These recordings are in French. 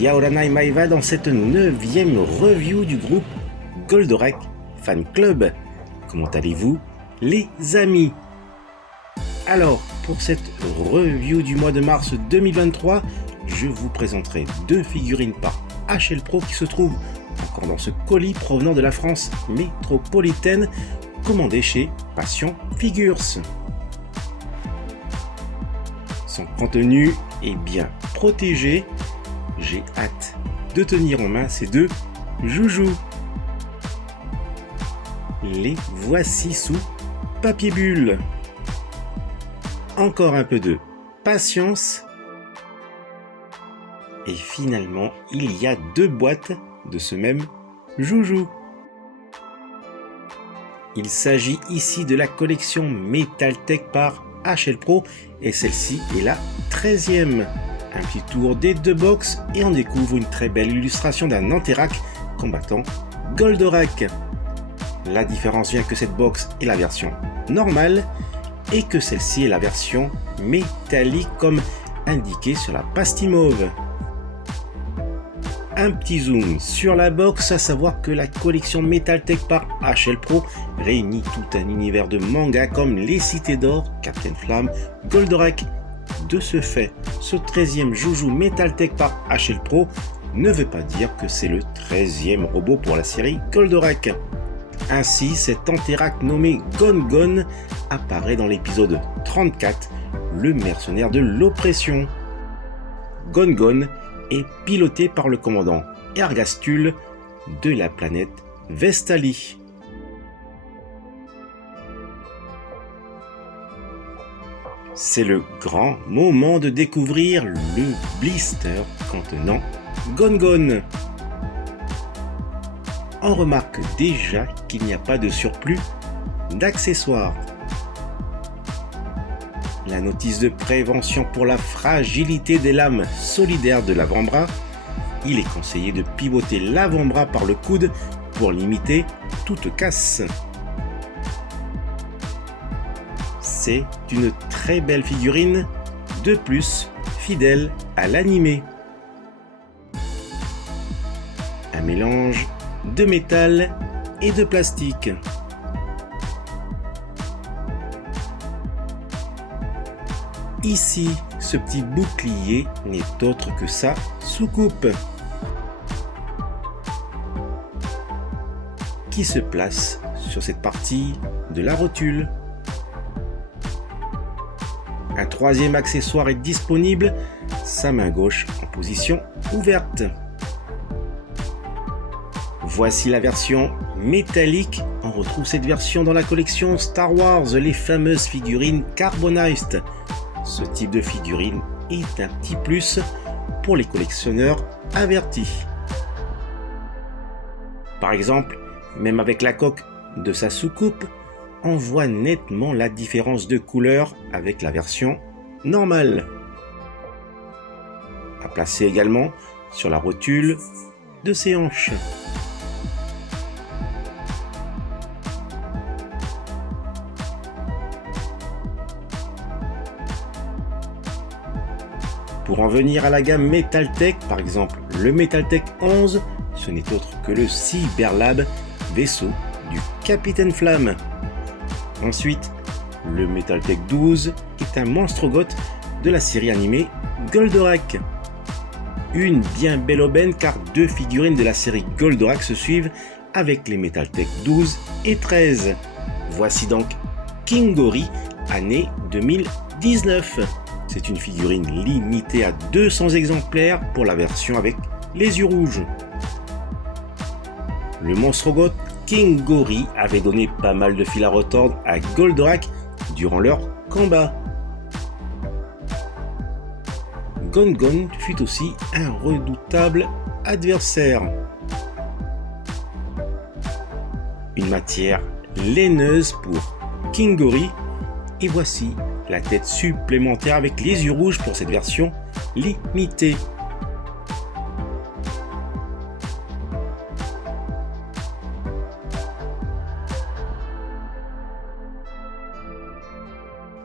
Yaoranai Maeva dans cette 9e review du groupe Goldorak Fan Club. Comment allez-vous les amis? Alors, pour cette review du mois de mars 2023, je vous présenterai 2 figurines par HL Pro qui se trouvent encore dans ce colis provenant de la France métropolitaine, commandé chez Passion Figures. Son contenu est bien protégé. J'ai hâte de tenir en main ces 2 joujoux. Les voici sous papier bulle. Encore un peu de patience. Et finalement, il y a 2 boîtes de ce même joujou. Il s'agit ici de la collection Metaltech par HL Pro et celle-ci est la 13e. Un petit tour des 2 box et on découvre une très belle illustration d'un Antherac combattant Goldorak. La différence vient que cette box est la version normale et que celle-ci est la version métallique comme indiqué sur la pastille mauve. Un petit zoom sur la box, à savoir que la collection Metaltech par HL Pro réunit tout un univers de mangas comme Les Cités d'Or, Captain Flamme, Goldorak. De ce fait, ce 13e joujou Metaltech par HL Pro ne veut pas dire que c'est le 13e robot pour la série Goldorak. Ainsi, cet Antherac nommé Gon apparaît dans l'épisode 34, le mercenaire de l'oppression. Gon est piloté par le commandant Ergastul de la planète Vestali. C'est le grand moment de découvrir le blister contenant Gon. On remarque déjà qu'il n'y a pas de surplus d'accessoires. La notice de prévention pour la fragilité des lames solidaires de l'avant-bras. Il est conseillé de pivoter l'avant-bras par le coude pour limiter toute casse. C'est une très belle figurine, de plus fidèle à l'animé. Un mélange de métal et de plastique. Ici, ce petit bouclier n'est autre que sa soucoupe qui se place sur cette partie de la rotule. Un 3e accessoire est disponible, sa main gauche en position ouverte. Voici la version métallique. On retrouve cette version dans la collection Star Wars, les fameuses figurines Carbonized. Ce type de figurine est un petit plus pour les collectionneurs avertis. Par exemple, même avec la coque de sa soucoupe, on voit nettement la différence de couleur avec la version normale. À placer également sur la rotule de ses hanches. Pour en venir à la gamme Metaltech, par exemple le Metaltech 11, ce n'est autre que le Cyberlab, vaisseau du Capitaine Flamme. Ensuite, le Metaltech 12 est un monstrogoth de la série animée Goldorak. Une bien belle aubaine car 2 figurines de la série Goldorak se suivent avec les Metaltech 12 et 13. Voici donc Kingori, année 2019. C'est une figurine limitée à 200 exemplaires pour la version avec les yeux rouges. Le monstrogoth Kingori avait donné pas mal de fil à retordre à Goldorak durant leur combat. Gon fut aussi un redoutable adversaire. Une matière laineuse pour Kingori et voici la tête supplémentaire avec les yeux rouges pour cette version limitée.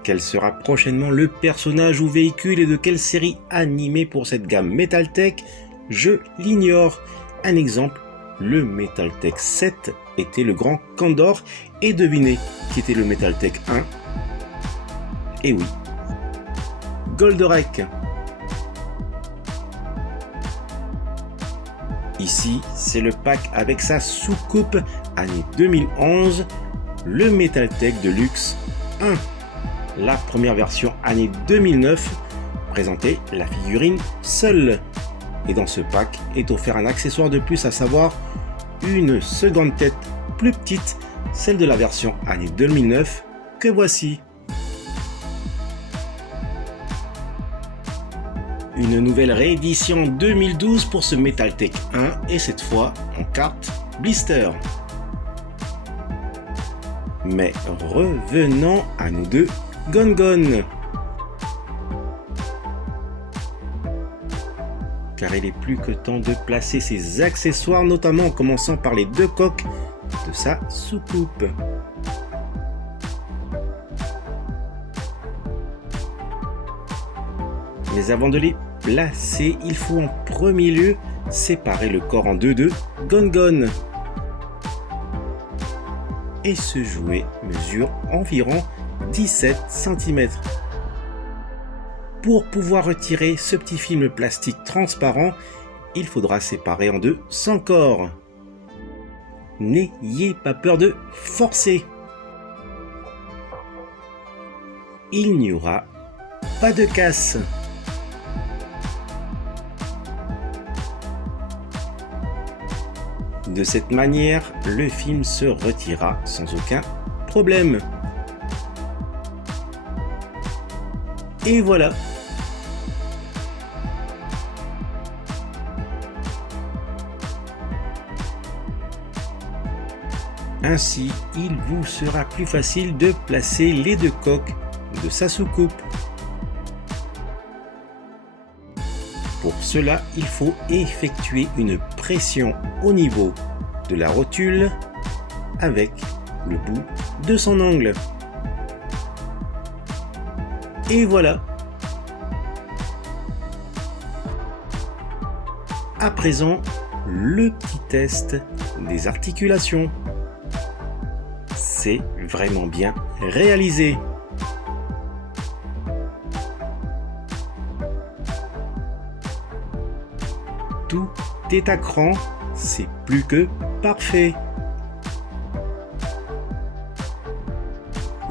Quel sera prochainement le personnage ou véhicule et de quelle série animée pour cette gamme Metaltech? je l'ignore. Un exemple, le MetalTech 7 était le grand Kandor, et devinez qui était le MetalTech 1? Eh oui, Goldorak. Ici, c'est le pack avec sa soucoupe année 2011, le MetalTech Deluxe 1. La première version année 2009 présentait la figurine seule. Et dans ce pack est offert un accessoire de plus, à savoir une seconde tête plus petite, celle de la version année 2009 que voici. Une nouvelle réédition 2012 pour ce MetalTech 1 et cette fois en carte blister. Mais revenons à nos deux Gon-Gon. Car il est plus que temps de placer ses accessoires, notamment en commençant par les deux coques de sa soucoupe. Mais avant de les placer, il faut en premier lieu séparer le corps en deux de Gon-Gon. Et ce jouet mesure environ 17 cm. Pour pouvoir retirer ce petit film plastique transparent, il faudra séparer en deux son corps. N'ayez pas peur de forcer. Il n'y aura pas de casse. De cette manière, le film se retirera sans aucun problème. Et voilà. Ainsi, il vous sera plus facile de placer les deux coques de sa soucoupe. Pour cela, il faut effectuer une pression au niveau de la rotule avec le bout de son ongle. Et voilà. À présent, le petit test des articulations. C'est vraiment bien réalisé. Tout est à cran, c'est plus que parfait.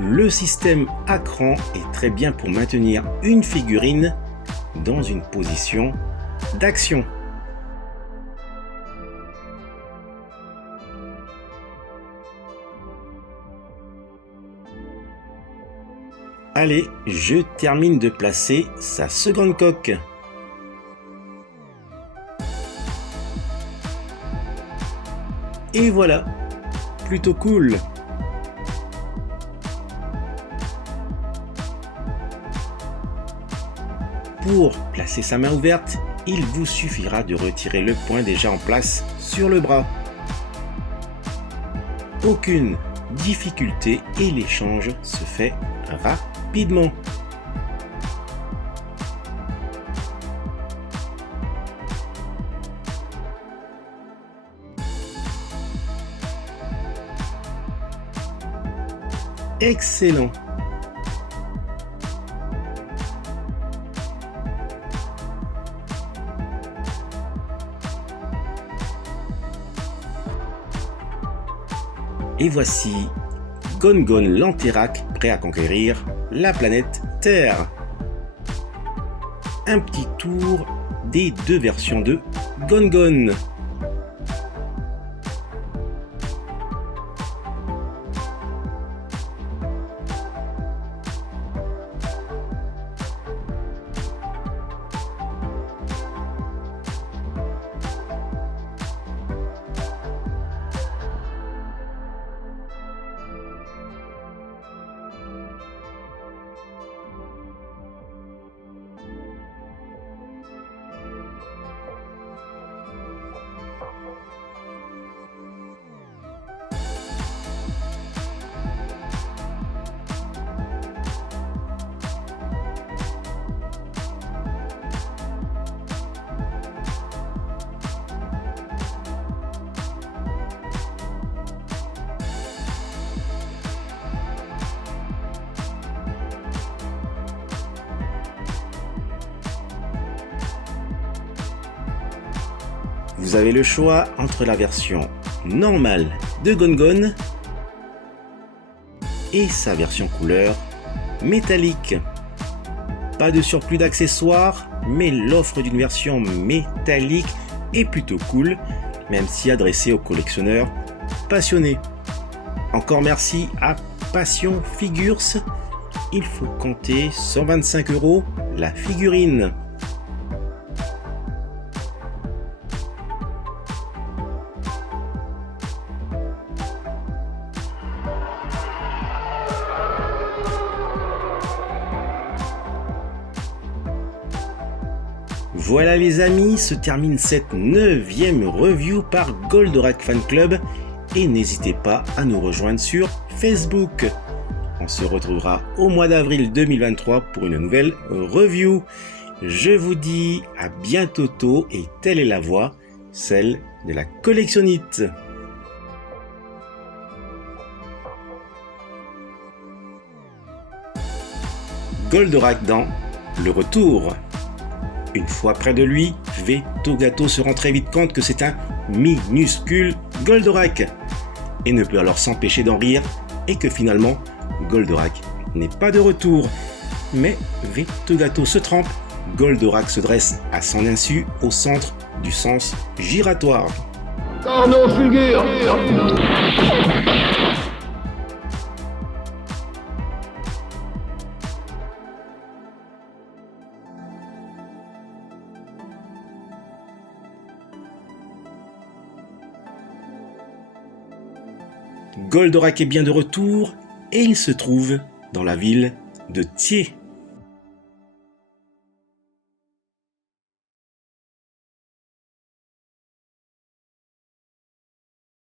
Le système à cran est très bien pour maintenir une figurine dans une position d'action. Allez, je termine de placer sa seconde coque. Et voilà, plutôt cool. Pour placer sa main ouverte, il vous suffira de retirer le point déjà en place sur le bras. Aucune difficulté et l'échange se fait rapidement. Excellent. Et voici Gon-Gon Lantérac prêt à conquérir la planète Terre. Un petit tour des deux versions de Gon-Gon. Vous avez le choix entre la version normale de Gongon et sa version couleur métallique. Pas de surplus d'accessoires, mais l'offre d'une version métallique est plutôt cool, même si adressée aux collectionneurs passionnés. Encore merci à Passion Figures. Il faut compter 125 € la figurine. Voilà les amis, se termine cette 9e review par Goldorak Fan Club et n'hésitez pas à nous rejoindre sur Facebook. On se retrouvera au mois d'avril 2023 pour une nouvelle review. Je vous dis à bientôt et telle est la voix, celle de la collectionnite. Goldorak dans le retour. Une fois près de lui, Vetogato se rend très vite compte que c'est un minuscule Goldorak et ne peut alors s'empêcher d'en rire et que finalement Goldorak n'est pas de retour. Mais Vetogato se trompe, Goldorak se dresse à son insu au centre du sens giratoire. Oh non, Fulgur! Goldorak est bien de retour et il se trouve dans la ville de Thiers.